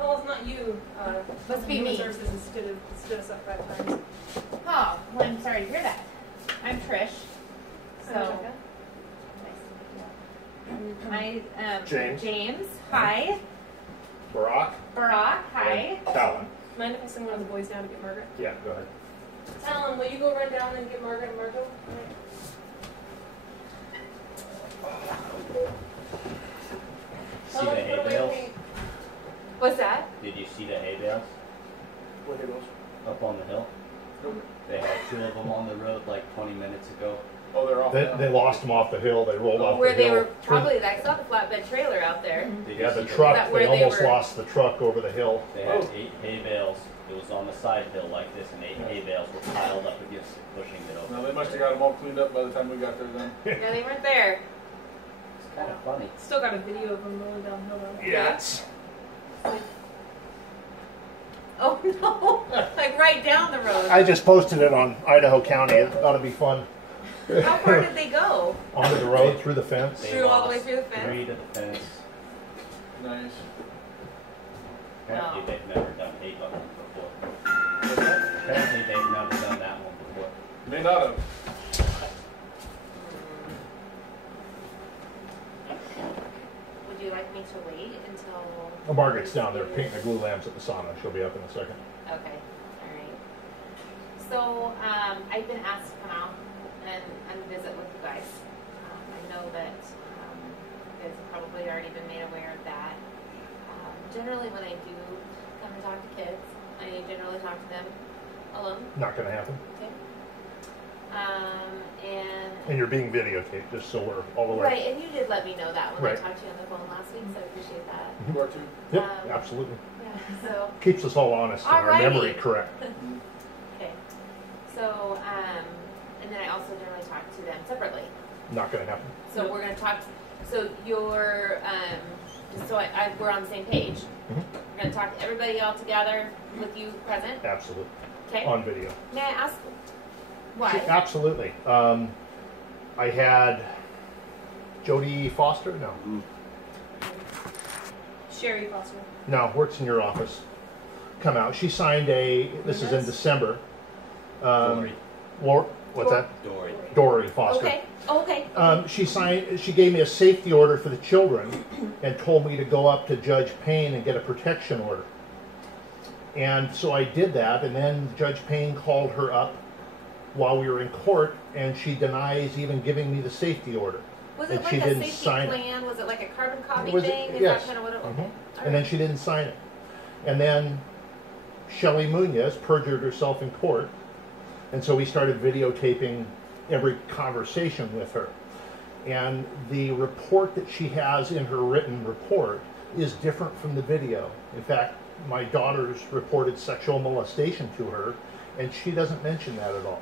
Well, it's not you. Must be Human me. Services stood us up 5 times. Oh, well, I'm sorry to hear that. I'm Trish. So, Rebecca. hi, James. James. Hi. Barack. Barack. Hi. Talon. Mind if I send one of the boys down to get Margaret? Yeah, go ahead. Talon, will you go run down and get Margaret and Marco? See the hay bales? What's that? Did you see the hay bales What hay bales? up on the hill? Nope. They had 2 of them on the road like 20 minutes ago. Oh, they're off. They lost them off the hill. They rolled off Where the they hill. were probably, I saw the flatbed trailer out there. Did Yeah, you the see truck. That They where they almost were- lost the truck over the hill. They had 8 hay bales. It was on the side hill like this, and 8 hay bales were piled up against it, pushing it over. No, they must have got them all cleaned up by the time we got there then. Yeah, they weren't there. It's kind of funny. Still got a video of them rolling downhill though. Yes. Oh no! Like right down the road. I just posted it on Idaho County. It ought to be fun. How far did they go? Onto the road, through the fence. They Through all the way lost through the fence? 3 to the fence. Nice. Apparently No. they've never done hay bucking before. Apparently they've never done that one before. May not have. Would you like me to wait until? Oh, Margaret's down there painting the glue lamps at the sauna. She'll be up in a second. Okay, all right. So I've been asked to come out and visit with you guys. I know that you guys have probably already been made aware of that. Generally, when I do come to talk to kids, I generally talk to them alone. Not going to happen. Okay. And And you're being videotaped, just so we're all aware. right, and you did let me know that when Right. I talked to you on the phone last week, so I appreciate that. You are too. Yep, Um, absolutely. Yeah. So. Keeps us all honest and our Alrighty. memory correct. Okay. So, and then I also generally talk to them separately. Not going to happen. So we're going to talk. So you're, just so we're on the same page. Mhm. We're going to talk to everybody all together with you present. Absolutely. Okay. On video. May I ask why? Sure, absolutely. I had Jody Foster. No, Sherry Foster. no, works in your office. Come out. She signed a. This is in December. Dory. What's that? Dory. Dory Foster. Okay. Okay. She signed. She gave me a safety order for the children, and told me to go up to Judge Payne and get a protection order. And so I did that, and then Judge Payne called her up while we were in court, and she denies even giving me the safety order. Was and it she like a didn't safety sign it. plan? Was it like a carbon copy Was it- thing? Is yes. that kind of what it was? Mhm. Okay. All And then right. she didn't sign it. And then Shelley Munoz perjured herself in court, and so we started videotaping every conversation with her. And the report that she has in her written report is different from the video. In fact, my daughter's reported sexual molestation to her, and she doesn't mention that at all.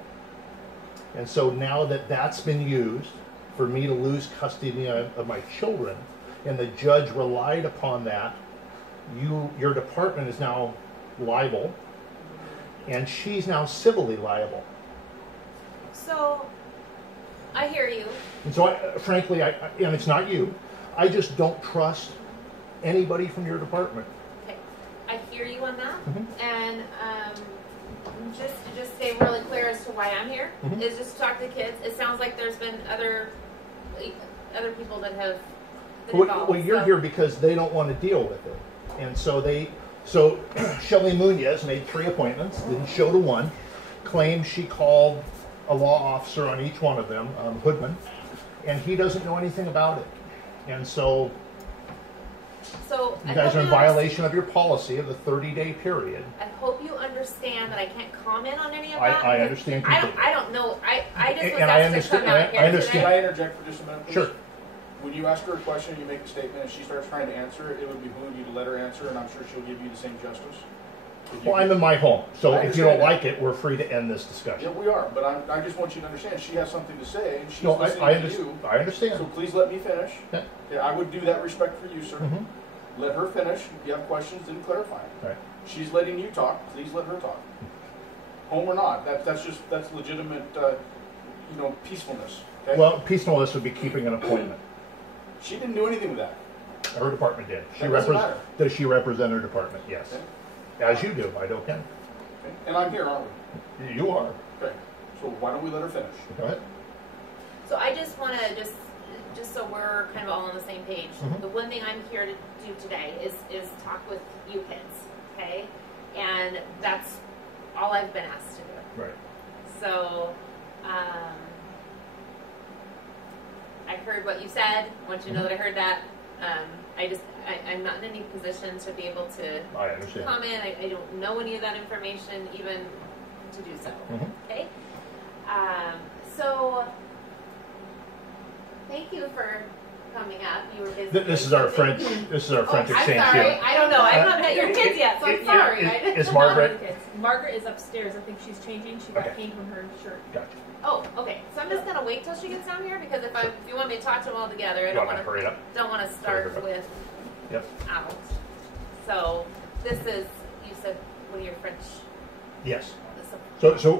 And so now that that's been used for me to lose custody of my children, and the judge relied upon that, your department is now liable, and she's now civilly liable. So, I hear you. And so, frankly, and it's not you, I just don't trust anybody from your department. Okay. I hear you on that. Mhm. And just stay really clear as to why I'm here Mhm. is just to talk to the kids. It sounds like there's been other people that have been involved. Well, you're so- here because they don't want to deal with it. And so Shelley Munoz made 3 appointments, didn't show to one, claims she called a law officer on each one of them, Hoodman, and he doesn't know anything about it. And so So you I guys hope are in you violation of your policy of the 30-day period. I hope you understand that I can't comment on any of I that. understand completely. I don't know. I just was And I asked to come understand- out I here understand. Can today. I interject for just a minute, please? Sure. When you ask her a question, you make a statement, and she starts trying to answer it, it would behoove you to let her answer, and I'm sure she'll give you the same justice. If you Well, I'm in my home, so I if you don't understand like it, we're free to end this Yeah, discussion. we are, but I just want you to understand, she has something to say, and she's No, listening I to understand. you. I understand. So please let me finish. Yeah. Yeah, I would do that respect for you, sir. Mhm. Let her finish. If you have questions, then clarify. Right. She's letting you talk. Please let her talk. Home or not, that's legitimate, peacefulness. Okay? Well, peacefulness would be keeping an appointment. She didn't do anything with that. her department did. That doesn't matter. Does she represent her department? Yes. Okay. As you do, I don't can. Okay. And I'm here, aren't we? You are. Okay. So why don't we let her finish? Go ahead. So I just want to just so we're kind of all on the same page. Mhm. The one thing I'm here to do today is talk with you kids, okay? And that's all I've been asked to do. Right. So I heard what you said. I want you to know that I heard that. I'm not in any position to be able to I understand. comment. I don't know any of that information, even to do so. Mhm. Okay. So thank you for coming up. You were busy. This is our French. This is our French I'm exchange sorry. here. I don't know. I've not met your kids yet, so I'm sorry. Is Margaret? Okay. Margaret is upstairs. I think she's changing. She got Okay. paint on her shirt. Gotcha. Oh, okay. So I'm just gonna wait till she gets down here because if you want me to talk to them all together, I You don't want to want hurry up? to start Hurry up. with Yep. out. So this is, you said, what are your French? Yes. this- So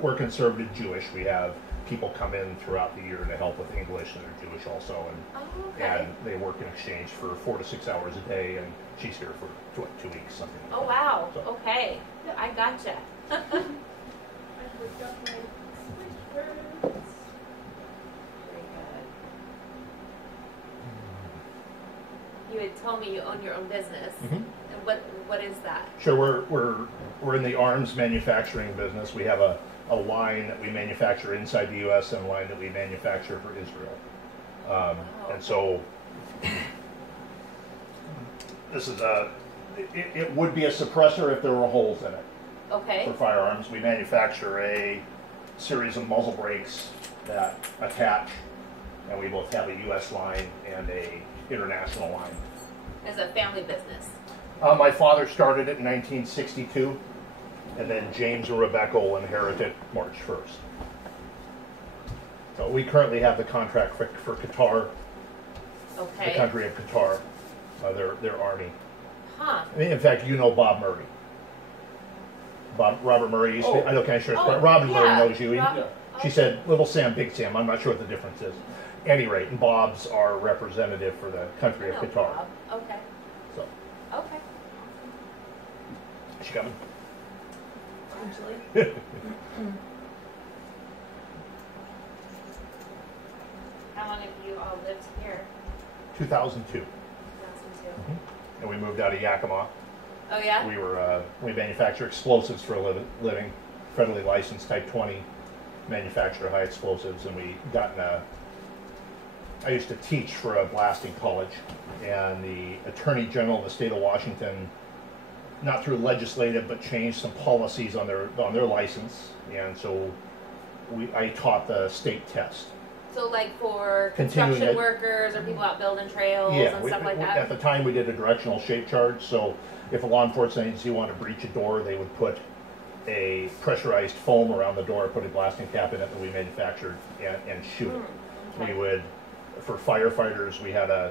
we're conservative Jewish. We have people come in throughout the year to help with English, and they're Jewish also, Oh, okay. and they work in exchange for 4 to 6 hours a day, and she's here for 2 weeks, something. Like Oh wow. So- Okay. I gotcha. I forgot my sweatshirts. Very good. You had told me you own your own business. Mhm. And what is that? Sure, we're in the arms manufacturing business. We have a line that we manufacture inside the U.S. and a line that we manufacture for Israel. And so this is it would be a suppressor if there were holes in it Okay. for firearms. We manufacture a series of muzzle brakes that attach, and we both have a U.S. line and a international line. As a family business. My father started it in 1962, and then James and Rebecca will inherit it March 1st. So we currently have the contract for Qatar, the Okay. country of Qatar, their army. Huh. I mean, in fact, you know Bob Murray. Robert Murray used to be, I don't care, Oh, Robin Murray yeah. knows you. Rob- Yeah. She said Little Sam, Big Sam. I'm not sure what the difference is. Any rate, and Bob's our representative for the country of No, Qatar. Bob. Okay. So, Okay. is she coming? Essentially. How long have you all lived here? 2002. 2002. And we moved out of Yakima. Oh yeah? We manufacture explosives for a living, federally licensed Type 20, manufacture high explosives, and we got in I used to teach for a blasting college, and the Attorney General of the state of Washington, not through legislative, but changed some policies on their license, and so I taught the state test. So like for Continuing construction it. workers or people out building trails Yeah, and stuff like at that? the time we did a directional shape charge, so if a law enforcement agency wanted to breach a door, they would put a pressurized foam around the door, put a blasting cap in it that we manufactured, and shoot it. Okay. We would, for firefighters, we had I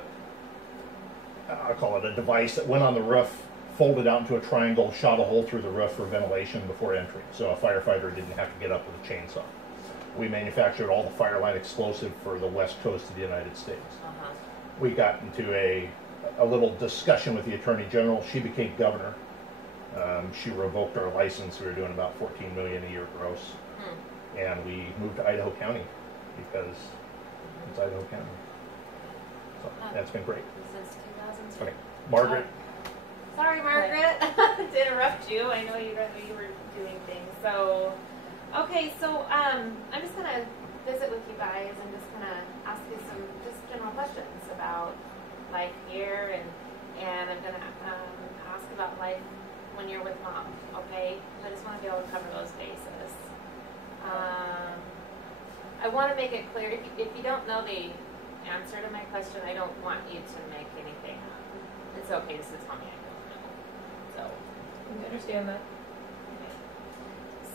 call it a device that went on the roof, folded out into a triangle, shot a hole through the roof for ventilation before entry, so a firefighter didn't have to get up with a chainsaw. We manufactured all the fire line explosive for the west coast of the United States. Uh-huh. We got into a little discussion with the Attorney General. She became governor. She revoked our license. We were doing about $14 million a year gross. And we moved to Idaho County because it's Idaho County. So that's been great. Since 2002. Okay, Margaret. Sorry, Margaret, to interrupt you. I know you were doing things. So, okay, so I'm just gonna visit with you guys and just kind of ask you some just general questions about life here, and I'm gonna ask about life when you're with mom. Okay, I just want to be able to cover those bases. I want to make it clear if you don't know the answer to my question, I don't want you to make anything up. It's okay just to tell me I don't know. So. I understand that.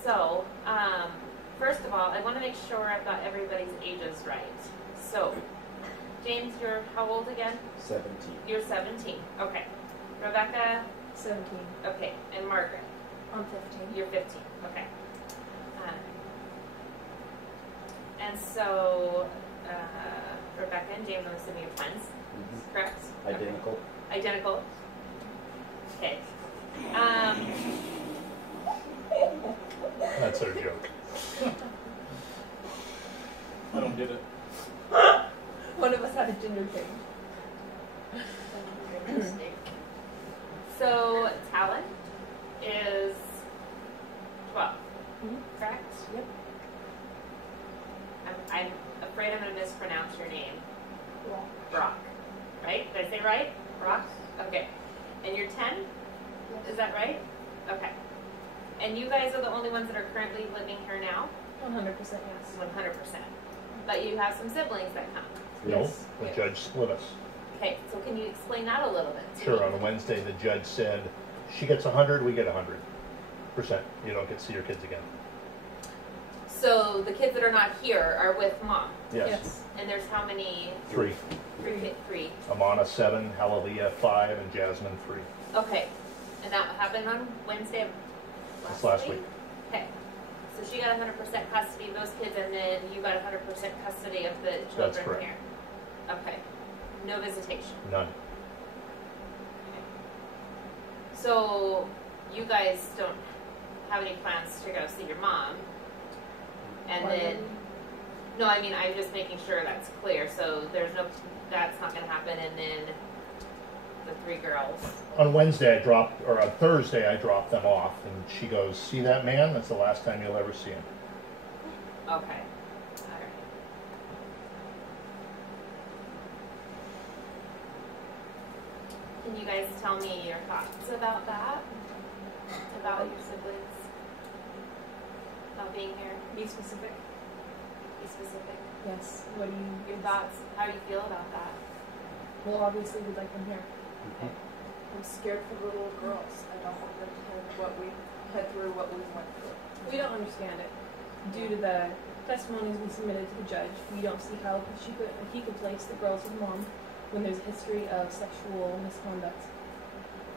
So, first of all, I want to make sure I've got everybody's ages right. So, James, you're how old again? 17. You're 17. Okay. Rebecca? 17. Okay. And Margaret? I'm 15. You're 15. Okay. And so, Rebecca and James, I'm assuming you're twins. correct? Identical. Okay. Identical. Okay. That's their joke. I don't get it. One of us had a gender change. So Talon is 12, correct? Yep. I'm afraid I'm going to mispronounce your name. Well, Brock, right? Did I say right? Brock? Okay. And you're 10? Is that right? Okay. And you guys are the only ones that are currently living here now? 100% yes. 100%. But you have some siblings that come. No, Yes. the Yes. judge split us. Okay, so can you explain that a little bit? to Sure, me? on Wednesday, the judge said, she gets 100, we get 100%. You don't get to see your kids again. So the kids that are not here are with mom. Yes. And there's how many? 3. Three. Amana 7, Hallelujah 5, and Jasmine 3. Okay. And that happened on Wednesday of That's last week. Okay. So she got 100% custody of those kids, and then you got 100% custody of the That's children correct. here. Okay. No visitation. None. So you guys don't have any plans to go see your mom, and Why then would no, I mean I'm just making sure that's clear. So there's no, that's not going to happen, and then the 3 girls. On Wednesday, on Thursday, I dropped them off, and she goes, see that man? That's the last time you'll ever see him. Okay. All right. Can you guys tell me your thoughts about that? About your siblings? About being here? Be specific. Be specific. Yes. What do you? Your thoughts? How do you feel about that? Well, obviously we'd like them here. I'm scared for the little girls. I don't want them to have what we had through, what we went through. We don't understand it. Due to the testimonies we submitted to the judge, we don't see how he could place the girls with mom when there's a history of sexual misconduct.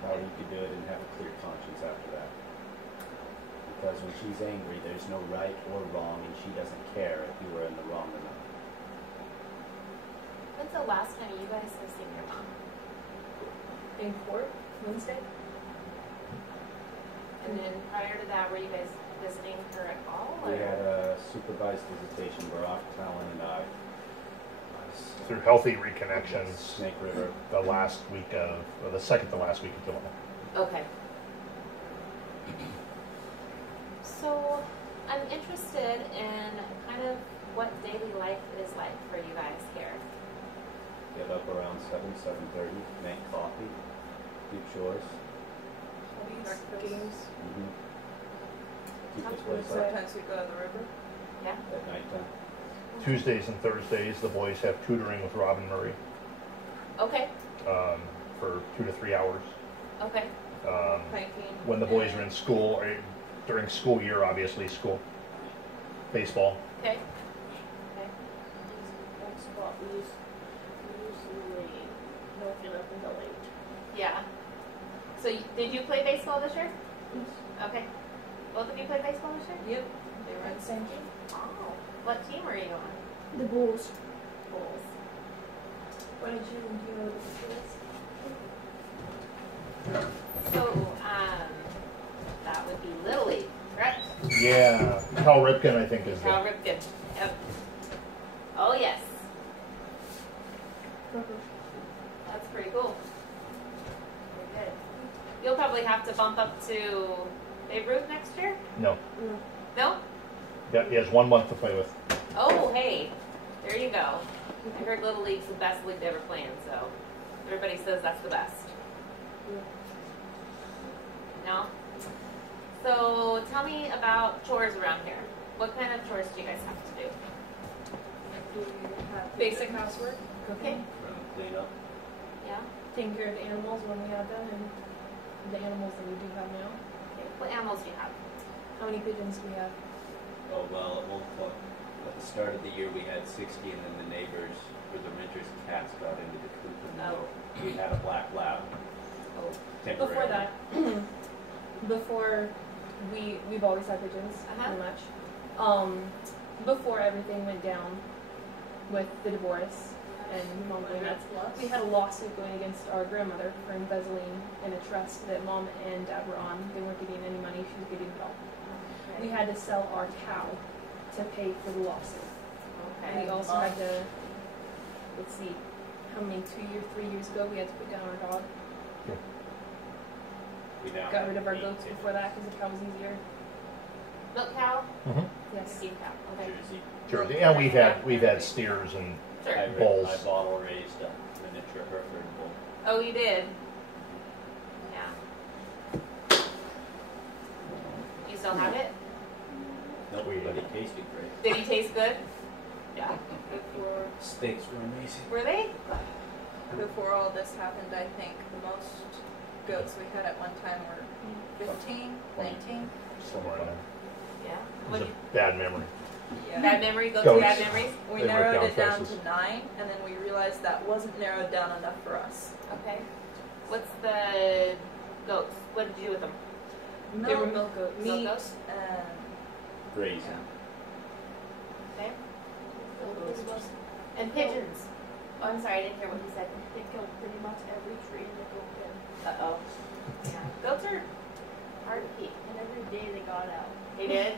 How you could do it and have a clear conscience after that. Because when she's angry, there's no right or wrong, and she doesn't care if you were in the wrong or not. When's the last time you guys have seen your mom? In court, Wednesday. And then prior to that, were you guys visiting her at all? We or- had a supervised visitation, Barack, Talon, and I. Through healthy reconnections, Snake River. the last week of, or the second to last week of July. Okay. So I'm interested in kind of what daily life is like for you guys here. Get up around 7:30, make coffee, keep chores. Games. Keep Sounds the place good. up Sometimes we go to the river. Yeah? at nighttime. Tuesdays and Thursdays, the boys have tutoring with Robin Murray Okay. for 2 to 3 hours. Okay. Hiking. When the boys are in school, or during school year, obviously, school, baseball. Okay. Okay. One spot we usually don't get up until 8. Yeah. So did you play baseball this year? Okay. Both of you played baseball this year? Yep. They were on the same team. Oh. What team were you on? The Bulls. Bulls. What did you know what the is? So, that would be Little League, correct? Yeah, Cal Ripken, I think, is Cal the. Ripken. Yep. Oh, yes. That's pretty cool. Very good. You'll probably have to bump up to Babe Ruth next year? No, No? yeah, he has 1 month to play with. Oh, hey. There you go. I heard Little League's the best league to ever play in, so everybody says that's the best. No? So tell me about chores around here. What kind of chores do you guys have to do? Do you have Basic housework, cooking, Run clean up. Yeah? taking care of the animals when we have them, and the animals that we do have now. Okay. What animals do you have? How many pigeons do we have? Oh, well, at one point, at the start of the year, we had 60, and then the neighbors, for the renters' cats got into the coop, and Oh. we had a black lab. Oh. Temporarily. Before that, before we've always had pigeons, Uh-huh. pretty much. Before everything went down with the divorce, and mom going nuts. We had a lawsuit going against our grandmother for embezzling in a trust that mom and dad were on. They weren't getting any money, she was getting it all. We had to sell our cow to pay for the lawsuit. And we also had to, let's see, how many, 3 years ago, we had to put down our dog. We now Got have rid of our 8 goats before that because the cow was easier. Milk cow? Yes. Beef cow. Okay. Jersey. Jersey. And we've had steers and Sure. bulls. I bottle raised a miniature Hereford bull. Oh, you did? Yeah. You still have it? Nope, but it tasted great. Did he taste good? Yeah. Before, Steaks were amazing. Were they? before all this happened, I think the most goats we had at one time were 15, 19. Somewhere in there. Yeah. It What was do a bad memory. Yeah. bad memory? Go to Goats. bad memories? We They narrowed broke it down down fences. to 9, and then we realized that wasn't narrowed down enough for us. Okay. What's the goats? What did you do with them? They were milk goats. Milk meat, goats? and Grazing. Okay. And pigeons. Oh, I'm sorry, I didn't hear what you said. They killed pretty much every tree in the goat pen. Uh-oh. Yeah. Goats are hard to keep. And every day they got out. They did?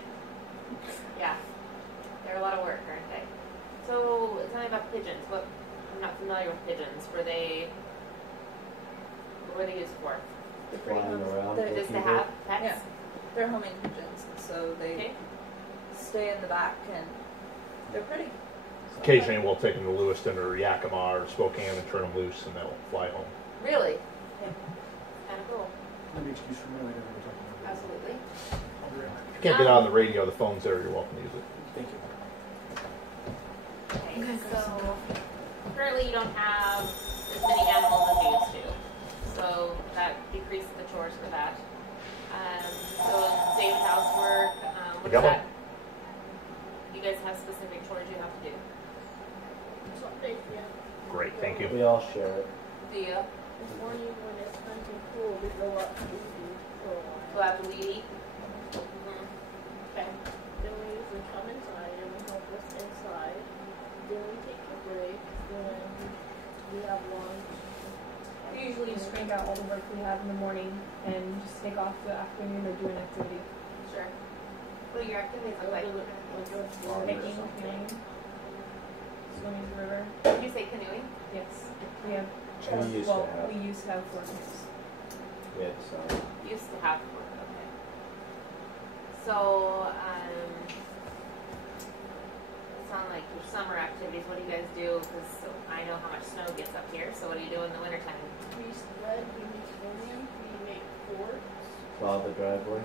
Yeah. They're a lot of work, aren't they? So, tell me about pigeons. I'm not familiar with pigeons. What were they used for? they're pretty Flying much, around. they're, Just to have pets? Yeah. they're homing pigeons, and so they Okay. stay in the back, and they're pretty. Occasionally we'll take them to Lewiston or Yakima or Spokane and turn them loose and they'll fly home. Really? Yeah. Kind of cool. Let me excuse for a minute, I gotta go talk to my. Absolutely. I'll be right back. If you can't get on the radio, the phone's there, you're welcome to use it. Thank you. Okay, so currently you don't have as many animals as you used to. So that decreased the chores for that. So Dave's housework, what's got that? You guys have specific chores you have to do. Some days, yeah. Great, thank you. We all share it. Do you? This morning when it's nice and cool, we go up to eat for a while. Go out to weed eat? Mm-hmm. Okay. Then we usually come inside and we help us inside. Then we take a break. Then we have lunch. We usually just crank out all the work we have in the morning and just take off the afternoon or do an activity. Sure. What do your activities Go look like? to the Hiking, canoeing, swimming in the river. Did you say canoeing? Yes. We have, We used to have. we used to have 4 canoes. We had some. Used to have work, okay. So, sound like your summer activities, what do you guys do? Because I know how much snow gets up here, so what do you do in the wintertime? We sled, we make swimming, we make forts. Plow the driveway,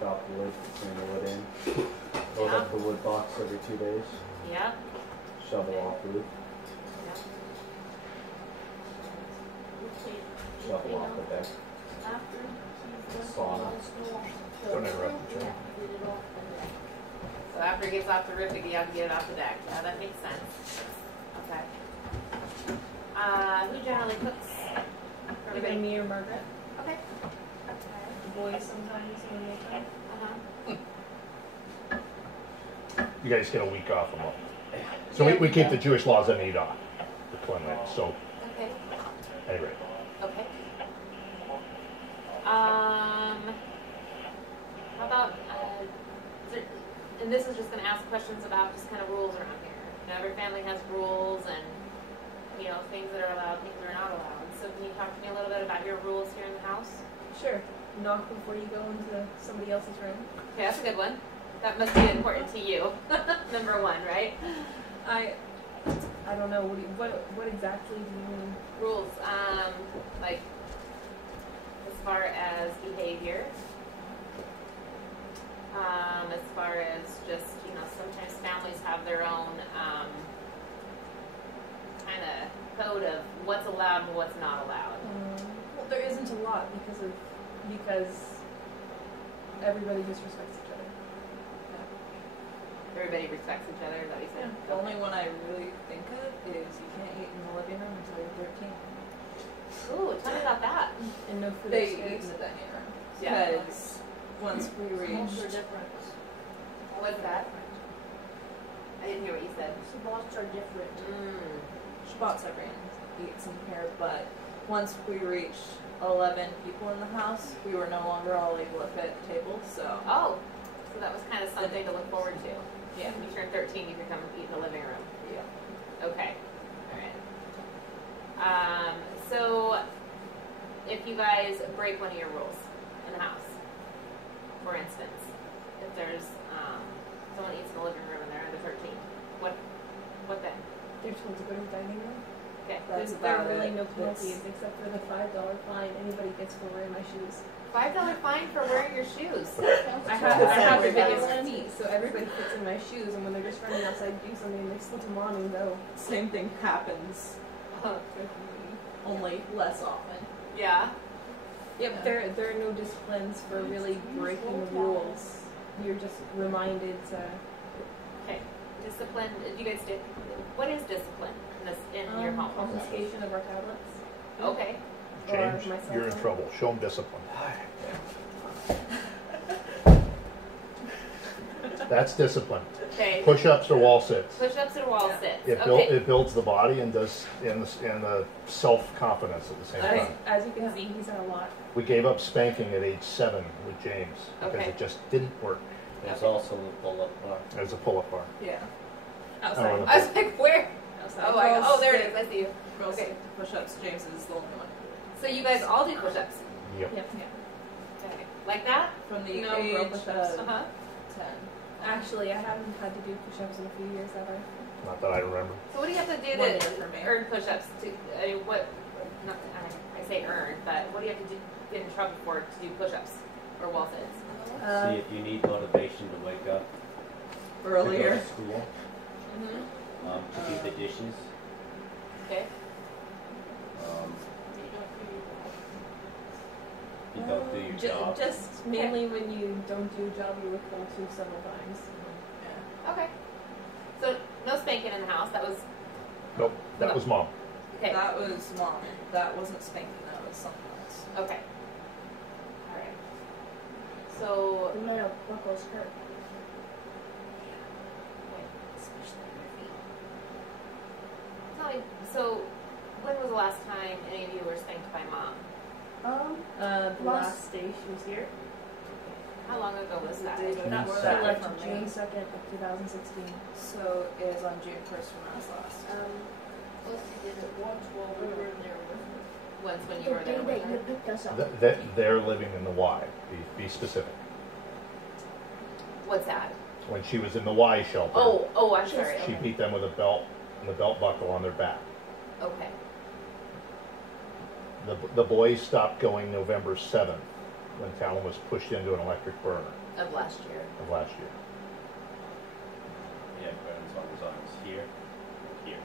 chop wood, bring the wood in, load Yeah. up the wood box every 2 days, Yeah? shovel off roof, Yeah. We clean, shovel off the deck. after he's done Sauna. all the snow off the Don't interrupt roof, the we chat. have to get it off the deck. So after it gets off the roof, you have to get it off the deck. Yeah, that makes sense. Okay. Who generally cooks? Either Everybody? me or Margaret. Okay. The boys sometimes when they come. Uh-huh. You guys get a week off a month. So we keep the Jewish laws on Edah, the cleanliness. So Okay. anyway, Okay. How about, and this is just gonna ask questions about just kind of rules around here. You know, every family has rules and, you know, things that are allowed, things that are not allowed. So can you talk to me a little bit about your rules here in the house? Sure. Knock before you go into somebody else's room. Okay, that's a good one. That must be important to you. Number one, right? I don't know. What exactly do you mean? Rules, like, as far as behavior, as far as just, you know, sometimes families have their own, kind of code of what's allowed and what's not allowed. Well, there isn't a lot because everybody just respects each other. Everybody respects each other, is that what you said? The only one I really think of is you can't eat in the living room until you're 13. Ooh, tell me about that. And no food They eat upstairs. in the dining room. Yeah. Because once we Smells are reached, different. What's that? I didn't hear what you said. Smells are different. she bought Cyprian eats in here, but once we reached 11 people in the house, we were no longer all able to fit at tables, so. Oh, so that was kind of something to look forward to. Yeah. When you turn 13, you can come eat in the living room. Yeah. Okay. All right. So if you guys break one of your rules in the house, for instance, if there's someone eats in the living room and they're under 13, what then? They're told to go to the dining room. Okay. That's There are about really it. no penalties except for the $5 fine anybody gets for wearing my shoes. $5 fine for wearing your shoes. I have the Everybody biggest wears feet, so everybody fits in my shoes, and when they're just running outside to do something, they slip them on and go. Same thing happens, only less often. Yeah. Yep, there are no disciplines for really breaking the rules. You're just reminded to. Okay. Discipline. You guys did. What is discipline in your home? Confiscation of our tablets. Okay. James, Or my cell you're in phone. trouble. Show them discipline. That's discipline. Okay. Push-ups or wall sits. Push-ups and wall sits. It, Okay. it builds the body and does and the self-confidence at the same time. As you can see, he's had a lot. We gave up spanking at age 7 with James because Okay. it just didn't work. There's Okay. also a pull-up bar. There's a pull-up bar. Yeah. Outside. Oh, I was like, where? Outside. Oh, oh, there it is. I see you. Girls Okay. okay. Push-ups, James is the only one. So you guys all do push-ups. Yep. Yep. Okay. Like that? From the No, age girl of push-ups. 10. Actually, I haven't had to do push-ups in a few years ever. Not that I remember. So what do you have to do 1 year to for me. earn push-ups? What? Not I say earn, but what do you have to do, get in trouble for to do push-ups or wall sits? See if you need motivation to wake up, to go Earlier. to school, to do the dishes. Okay. You don't do your job. Just mainly when you don't do a job you were told to several times. Yeah. Okay. So no spanking in the house. That was Nope. That was Mom. okay. That was mom. That wasn't spanking, that was something else. Okay. All right. So We might have buckle skirt. especially your feet. Tell me. So when was the last time any of you were spanked by mom? The last day she was here. How long ago was that? That June she 2nd. left June 2nd of 2016. So it was on June 1st when I was last. Leslie did it once while we were in there with her. Once when you The were day there with that you her? picked us up. They're living in the Y. Be specific. What's that? When she was in the Y shelter, Oh, I'm sorry. she Okay. beat them with a belt and the belt buckle on their back. Okay. The boys stopped going November 7th when Talon was pushed into an electric burner Of last year. of last year. Yeah, Brandon's on his arms here, and here.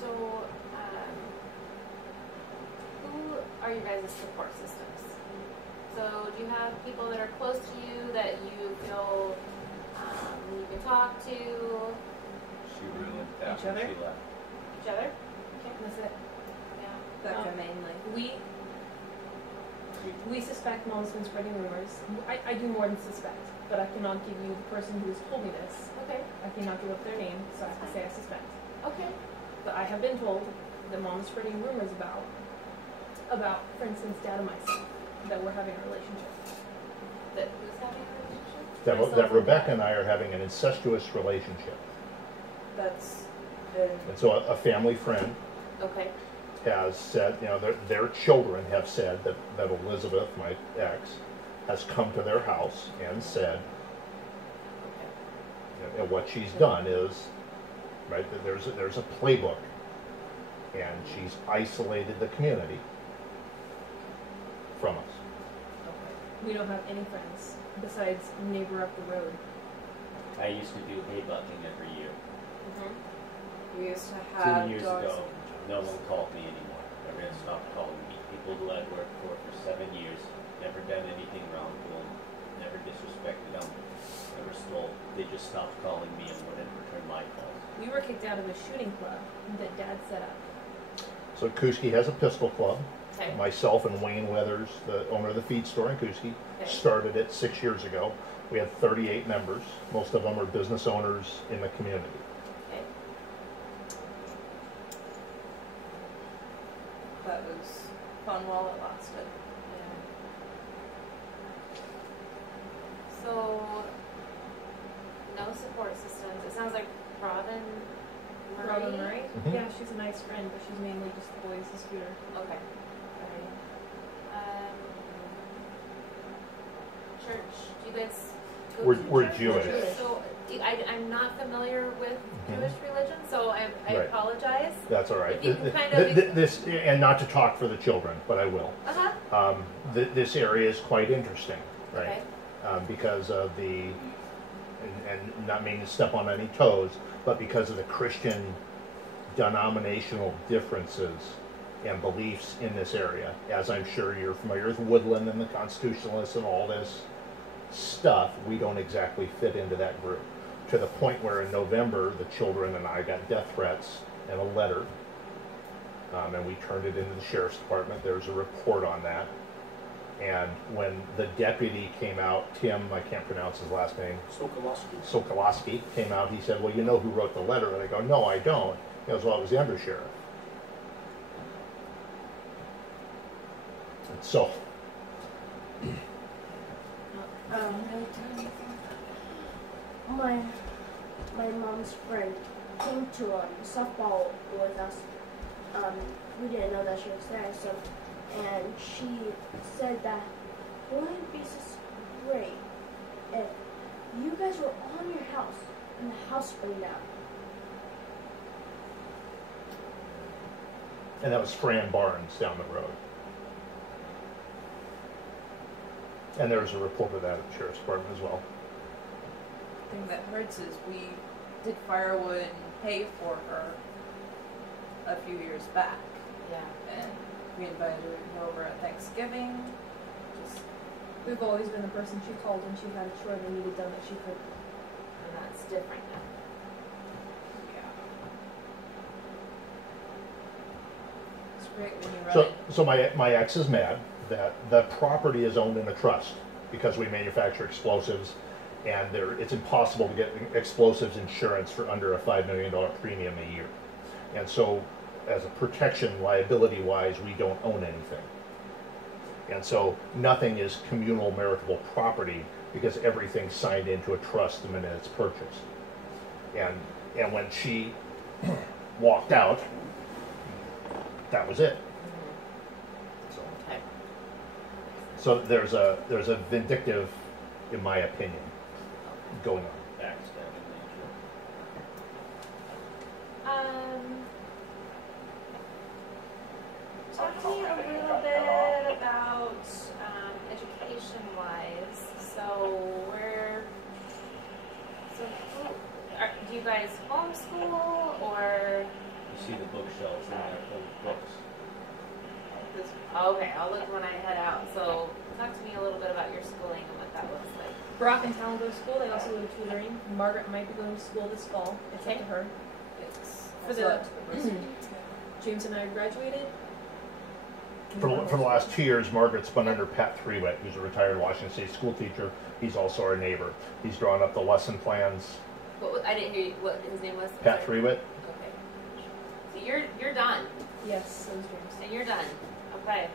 So, who are your guys' support systems? So, do you have people that are close to you that you feel you can talk to? She ruined that Each when other? she left. Each other? That's it. Yeah. Becca mainly. We suspect mom's been spreading rumors. I do more than suspect, but I cannot give you the person who has told me this. Okay. I cannot give up their name, so I have to say I suspect. Okay. But I have been told that mom is spreading rumors about, for instance, Dad and myself, that we're having a relationship. That who's having a relationship? Myself That and Rebecca Dad. and I are having an incestuous relationship. That's And so a family friend Okay. has said, their children have said that Elizabeth, my ex, has come to their house and said, Okay. and what she's done is, right, that there's a playbook, and she's isolated the community from us. We don't have any friends besides neighbor up the road. I used to do hay bucking every year. we used to have 2 years dogs. ago, no one called me anymore. Everyone stopped calling me. People who I'd worked for 7 years, never done anything wrong to them, never disrespected them, never stole. They just stopped calling me and wouldn't return my calls. We were kicked out of a shooting club that Dad set up. So Kuski has a pistol club. Okay. Myself and Wayne Weathers, the owner of the feed store in Kuski, Okay. started it 6 years ago. We had 38 members. Most of them are business owners in the community. Okay. That was fun while it lasted. Yeah. So, no support systems. It sounds like Robin Robin Murray? Mhm. Yeah, she's a nice friend, but she's mainly just the boys' scooter. Okay. Alright. Church. Do you guys go to We're church? Jewish. So I'm not familiar with Mhm. Jewish religion, so I Right. apologize. That's all right. If you can kind of- This, and not to talk for the children, but I will. Uh-huh. This area is quite interesting, right? Okay. Because of the, and not meaning to step on any toes, but because of the Christian denominational differences and beliefs in this area. As I'm sure you're familiar with Woodland and the Constitutionalists and all this stuff, we don't exactly fit into that group. To the point where in November, the children and I got death threats and a letter, and we turned it into the sheriff's department. There's a report on that. And when the deputy came out, Tim, I can't pronounce his last name, Sokolowski came out, he said, well, you know who wrote the letter? And I go, no, I don't. He goes, well, it was the undersheriff. And so, my mom's friend came to softball with us. We didn't know that she was there, so and she said that wouldn't it be so great if you guys were on your house and the house burned down. and that was Fran Barnes down the road. And there was a report of that at the sheriff's department as well. The thing that hurts is we did firewood and hay for her a few years back, Yeah. and we invited her over at Thanksgiving. Just We've always been the person she called when she had a chore they needed done that she could. And that's different now. yeah. It's great when you run So, it. so my ex is mad that the property is owned in a trust because we manufacture explosives, and it's impossible to get explosives insurance for under a $5 million premium a year. And so, as a protection, liability-wise, we don't own anything. And so nothing is communal maritable property because everything's signed into a trust the minute it's purchased. And when she walked out, that was it. So, Okay. so there's a vindictive, in my opinion, going on. Accidental nature. Talk to me a little bit about education-wise. Do you guys homeschool or? You see the bookshelves in there full of books. Okay, I'll look when I head out. So talk to me a little bit about your schooling and what that looks like. Brock and Talon go to school. They also go to tutoring. Margaret might be going to school this fall. It's up to her. It's For also the- up to the person. James and I graduated. For the last 2 years, Margaret's been under Pat Threewitt, who's a retired Washington State school teacher. He's also our neighbor. He's drawn up the lesson plans. I didn't hear you, what his name was. Pat Sorry. Threewitt. Okay. So you're done, Yes, so was James. and you're done. Okay.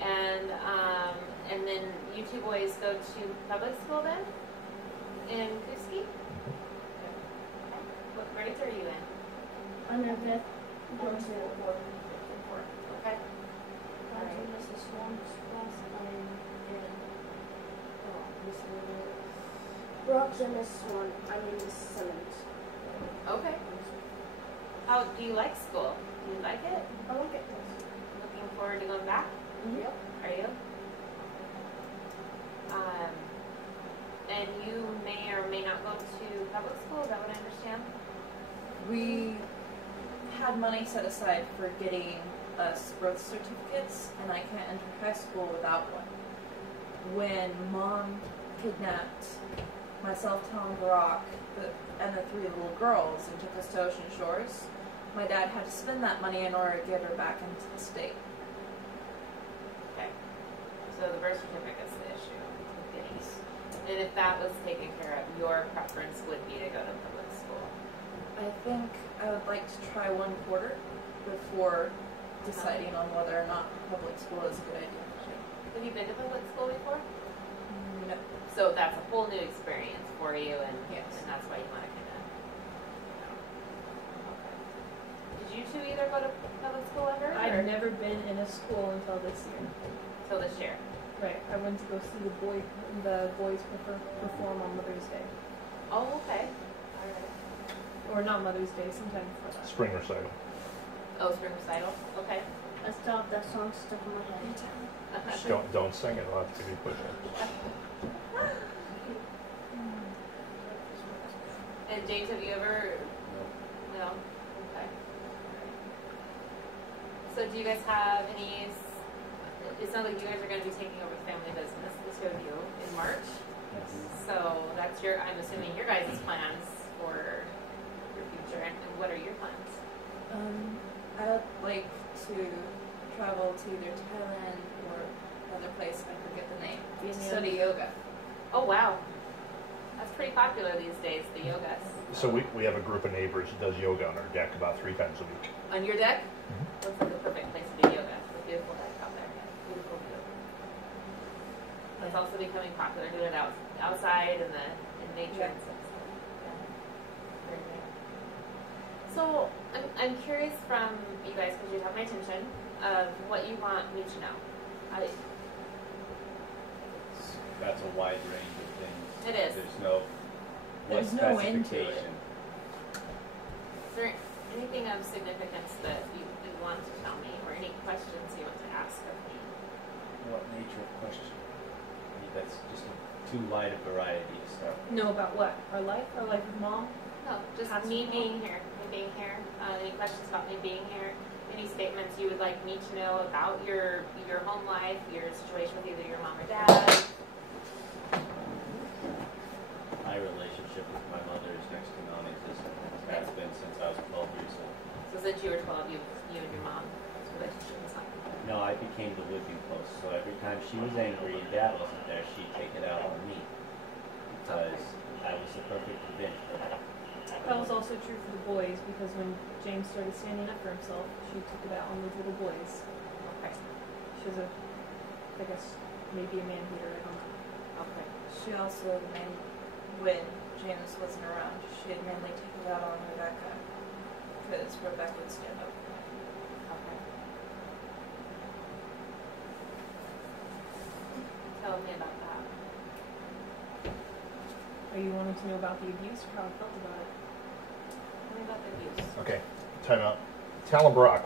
And then you two boys go to public school then, in Kuski? Okay. What grades are you in? I'm in fifth. Going to Okay. Mrs. Swan's class. I'm in Miss Brock's in Miss Swan. I'm in Miss Simmons. Okay. How do you like school? Do you like it? I like it. Looking forward to going back? Yep. Are you? And you may or may not go to public school, is that what I understand? We had money set aside for getting us birth certificates, and I can't enter high school without one. When Mom kidnapped myself, Tom, Brock, and the 3 little girls and took us to Ocean Shores, my dad had to spend that money in order to get her back into the state. Okay. So the birth certificate's the issue with getting. And if that was taken care of, your preference would be to go to public school. I think I would like to try 1 quarter before deciding on whether or not public school is a good idea. Have you been to public school before? No. So that's a whole new experience for you, and Yes. and that's why you want to kind of. Okay. Did you two either go to public school ever? I'd never been in a school until this year. Till this year. Right. I went to go see the boys perform on Mother's Day, Oh, okay. All right. or not Mother's Day, sometime before that. Spring recital. Oh, spring recital. Okay. I still have that song stuck in my head. Just don't sing it. I'll have to give you push-ups. And James, have you ever? No. Okay. So, do you guys have any? It sounds like you guys are going to be taking over the family business, the two of you, in March. So that's I'm assuming your guys' plans for your future, and what are your plans? I would like to travel to either Thailand or another place, I forget the name, to study yoga. Oh wow, that's pretty popular these days, the yoga. So we have a group of neighbors that does yoga on our deck about 3 times a week. On your deck? Looks like the perfect place to do yoga. It's a beautiful deck out there. Beautiful view. It's also becoming popular doing it outside in nature and stuff. Yeah. Very good. So I'm curious from you guys, because you have my attention, of what you want me to know. That's a wide range of things. It is. There's no end to it. Is there anything of significance that you want to tell me, or any questions you want to ask of me? What nature of question? I mean, that's just too wide a variety of stuff. Know about what? Our life with Mom? No, just Ask me me. being here. Any questions about me being here? Any statements you would like me to know about your home life, your situation with either your mom or dad? My relationship with my mother is next to non-existent. It has been since I was 12 years old. So since you were 12, you and your mom's relationship was not good. No, I became the whipping post. So every time she was angry and Dad wasn't there, she'd take it out on me because I was the perfect revenge for her. That was also true for the boys, because when James started standing up for himself, she took it out on those little boys. Okay. She was I guess, maybe a man hater, I don't know. Okay. She also, when James wasn't around, she'd mainly take it out on Rebecca, because Rebecca would stand up for her. Okay. Tell me about that. Are you wanting to know about the abuse or how I felt about it? Tell me about the abuse. Okay, time out. Talon Brock.